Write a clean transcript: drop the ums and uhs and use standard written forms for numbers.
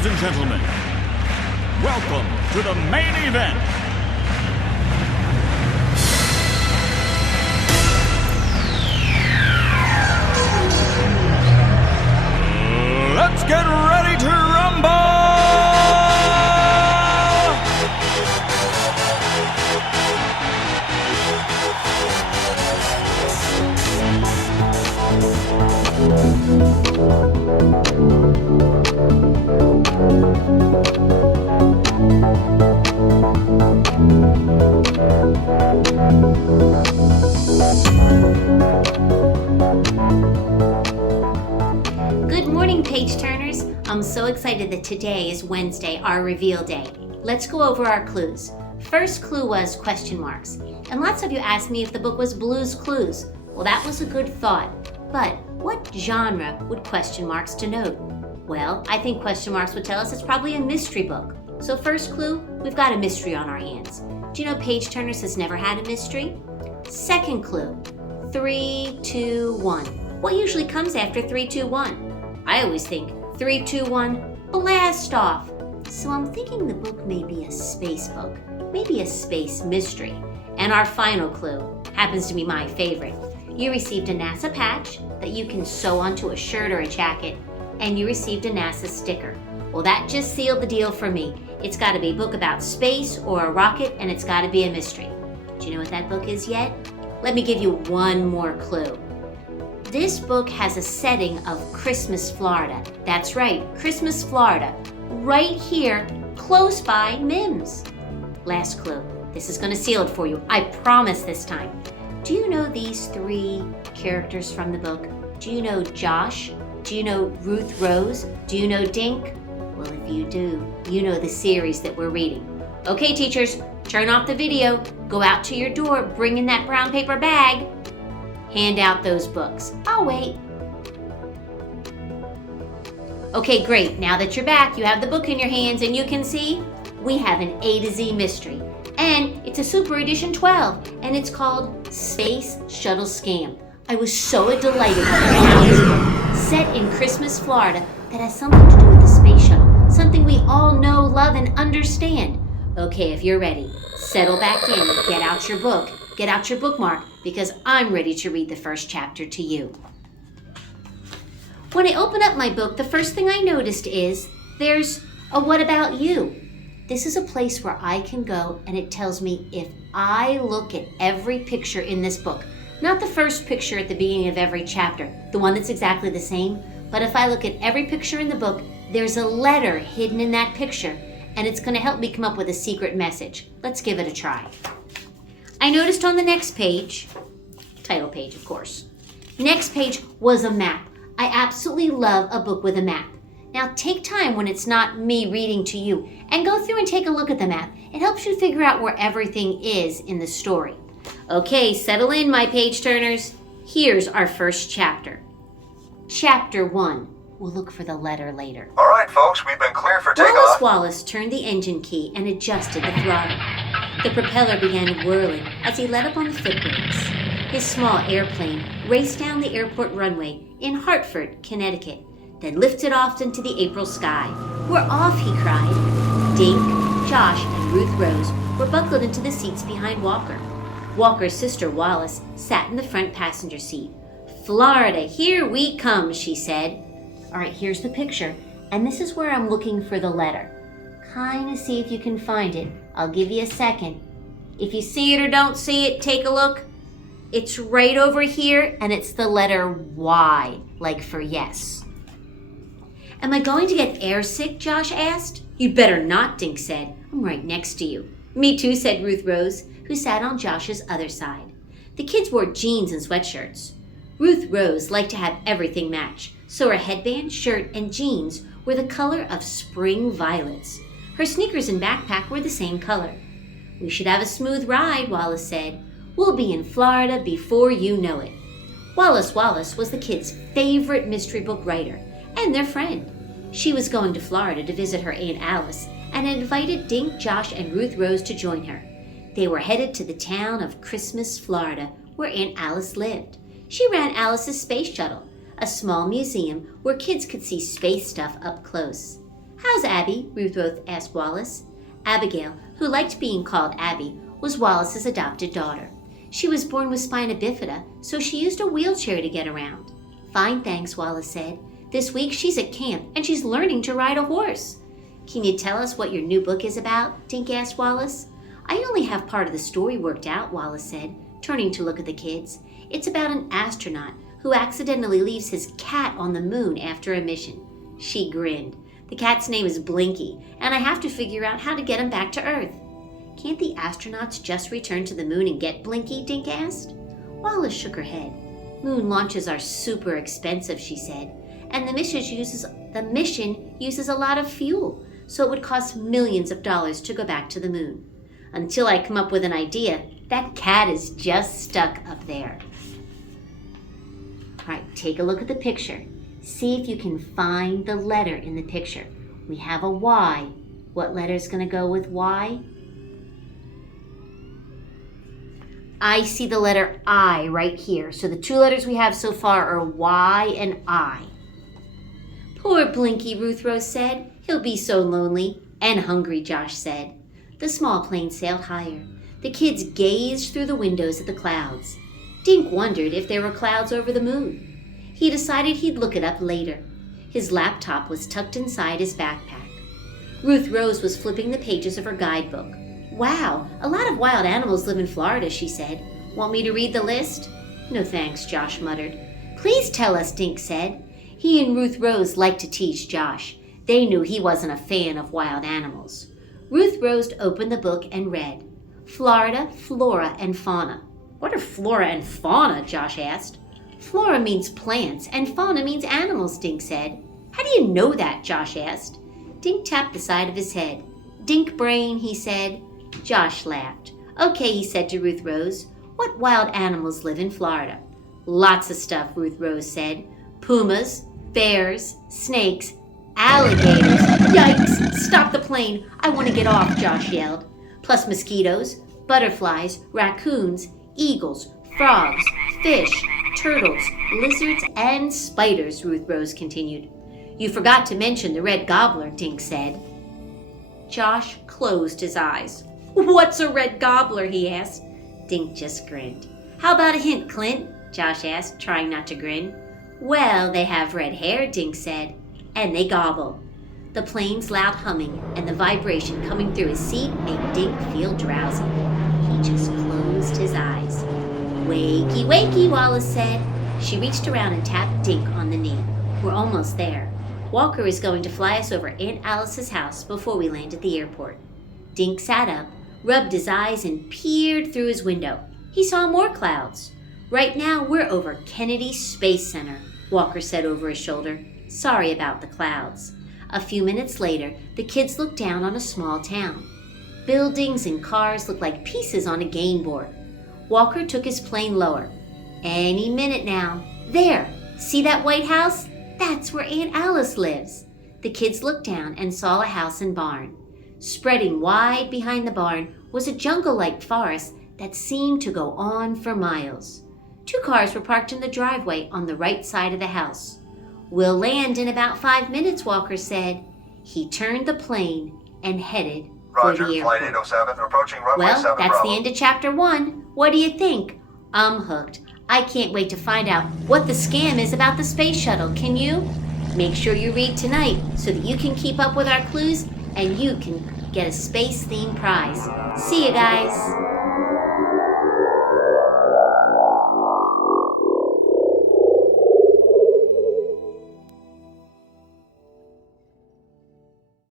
Ladies and gentlemen, welcome to the main event. Let's get ready to rumble! Good morning, Page Turners. I'm so excited that today is Wednesday, our reveal day. Let's go over our clues. First clue was question marks. And lots of you asked me if the book was Blue's Clues. Well, that was a good thought. But what genre would question marks denote? Well, I think question marks would tell us it's probably a mystery book. So first clue, we've got a mystery on our hands. Do you know Page Turners has never had a mystery? Second clue, 3, 2, 1. What usually comes after 3, 2, 1? I always think 3, 2, 1, blast off. So I'm thinking the book may be a space book, maybe a space mystery. And our final clue happens to be my favorite. You received a NASA patch that you can sew onto a shirt or a jacket, and you received a NASA sticker. Well, that just sealed the deal for me. It's got to be a book about space or a rocket, and it's got to be a mystery. Do you know what that book is yet? Let me give you one more clue. This book has a setting of Christmas, Florida. That's right, Christmas, Florida. Right here, close by Mims. Last clue. This is going to seal it for you. I promise this time. Do you know these 3 characters from the book? Do you know Josh? Do you know Ruth Rose? Do you know Dink? Well, if you do, you know the series that we're reading. Okay, teachers, turn off the video, go out to your door, bring in that brown paper bag, hand out those books. I'll wait. Okay, great. Now that you're back, you have the book in your hands, and you can see we have an A to Z mystery. And it's a Super Edition 12, and it's called Space Shuttle Scam. I was so delighted to find this book set in Christmas, Florida, that has something to do with the space shuttle, something we all know, love, and understand. Okay, if you're ready, settle back in, get out your book, get out your bookmark, because I'm ready to read the first chapter to you. When I open up my book, the first thing I noticed is there's a What About You? This is a place where I can go, and it tells me if I look at every picture in this book, not the first picture at the beginning of every chapter, the one that's exactly the same, but if I look at every picture in the book, there's a letter hidden in that picture, and it's going to help me come up with a secret message. Let's give it a try. I noticed on the next page, title page of course, next page was a map. I absolutely love a book with a map. Now take time when it's not me reading to you and go through and take a look at the map. It helps you figure out where everything is in the story. Okay, settle in, my page turners. Here's our first chapter. Chapter 1. We'll look for the letter later. All right, folks, we've been cleared for takeoff. Wallace turned the engine key and adjusted the throttle. The propeller began whirling as he let up on the foot brakes. His small airplane raced down the airport runway in Hartford, Connecticut, then lifted off into the April sky. We're off, he cried. Dink, Josh, and Ruth Rose were buckled into the seats behind Walker. Walker's sister Wallace sat in the front passenger seat. Florida, here we come, she said. All right, here's the picture, and this is where I'm looking for the letter. Kind of see if you can find it. I'll give you a second. If you see it or don't see it, take a look. It's right over here, and it's the letter Y, like for yes. Am I going to get airsick? Josh asked. You'd better not, Dink said. I'm right next to you. Me too, said Ruth Rose, who sat on Josh's other side. The kids wore jeans and sweatshirts. Ruth Rose liked to have everything match, so her headband, shirt, and jeans were the color of spring violets. Her sneakers and backpack were the same color. We should have a smooth ride, Wallace said. We'll be in Florida before you know it. Wallace was the kids' favorite mystery book writer and their friend. She was going to Florida to visit her Aunt Alice and had invited Dink, Josh, and Ruth Rose to join her. They were headed to the town of Christmas, Florida, where Aunt Alice lived. She ran Alice's space shuttle, a small museum where kids could see space stuff up close. "How's Abby?" Ruth Rose asked Wallace. Abigail, who liked being called Abby, was Wallace's adopted daughter. She was born with spina bifida, so she used a wheelchair to get around. "Fine, thanks," Wallace said. "This week she's at camp and she's learning to ride a horse." "Can you tell us what your new book is about?" Dink asked Wallace. "I only have part of the story worked out," Wallace said, turning to look at the kids. "It's about an astronaut who accidentally leaves his cat on the moon after a mission." She grinned. "The cat's name is Blinky, and I have to figure out how to get him back to Earth." "Can't the astronauts just return to the moon and get Blinky?" Dink asked. Wallace shook her head. "Moon launches are super expensive," she said, "and the mission uses a lot of fuel, so it would cost millions of dollars to go back to the moon. Until I come up with an idea, that cat is just stuck up there." All right, take a look at the picture. See if you can find the letter in the picture. We have a Y. What letter is going to go with Y? I see the letter I right here. So the two letters we have so far are Y and I. "Poor Blinky," Ruth Rose said. "He'll be so lonely and hungry," Josh said. The small plane sailed higher. The kids gazed through the windows at the clouds. Dink wondered if there were clouds over the moon. He decided he'd look it up later. His laptop was tucked inside his backpack. Ruth Rose was flipping the pages of her guidebook. "Wow, a lot of wild animals live in Florida," she said. "Want me to read the list?" "No thanks," Josh muttered. "Please tell us," Dink said. He and Ruth Rose liked to tease Josh. They knew he wasn't a fan of wild animals. Ruth Rose opened the book and read, "Florida, Flora and Fauna." "What are flora and fauna?" Josh asked. "Flora means plants and fauna means animals," Dink said. "How do you know that?" Josh asked. Dink tapped the side of his head. "Dink brain," he said. Josh laughed. "Okay," he said to Ruth Rose. "What wild animals live in Florida?" "Lots of stuff," Ruth Rose said. "Pumas, bears, snakes, alligators." "Yikes! Stop the plane! I want to get off," Josh yelled. "Plus mosquitoes, butterflies, raccoons, eagles, frogs, fish, turtles, lizards, and spiders," Ruth Rose continued. "You forgot to mention the red gobbler," Dink said. Josh closed his eyes. "What's a red gobbler?" he asked. Dink just grinned. "How about a hint, Clint?" Josh asked, trying not to grin. "Well, they have red hair," Dink said, "and they gobble." The plane's loud humming and the vibration coming through his seat made Dink feel drowsy. He just closed his eyes. "Wakey, wakey," Wallace said. She reached around and tapped Dink on the knee. "We're almost there. Walker is going to fly us over Aunt Alice's house before we land at the airport." Dink sat up, rubbed his eyes, and peered through his window. He saw more clouds. "Right now we're over Kennedy Space Center," Walker said over his shoulder. "Sorry about the clouds." A few minutes later, the kids looked down on a small town. Buildings and cars looked like pieces on a game board. Walker took his plane lower. "Any minute now. There! See that White House? That's where Aunt Alice lives." The kids looked down and saw a house and barn. Spreading wide behind the barn was a jungle-like forest that seemed to go on for miles. 2 cars were parked in the driveway on the right side of the house. "We'll land in about 5 minutes," Walker said. He turned the plane and headed Roger, for the airport. Flight 807, approaching runway 7 Well, that's Bravo. the end of Chapter 1. What do you think? I'm hooked. I can't wait to find out what the scam is about the space shuttle. Can you? Make sure you read tonight so that you can keep up with our clues and you can get a space-themed prize. See you guys.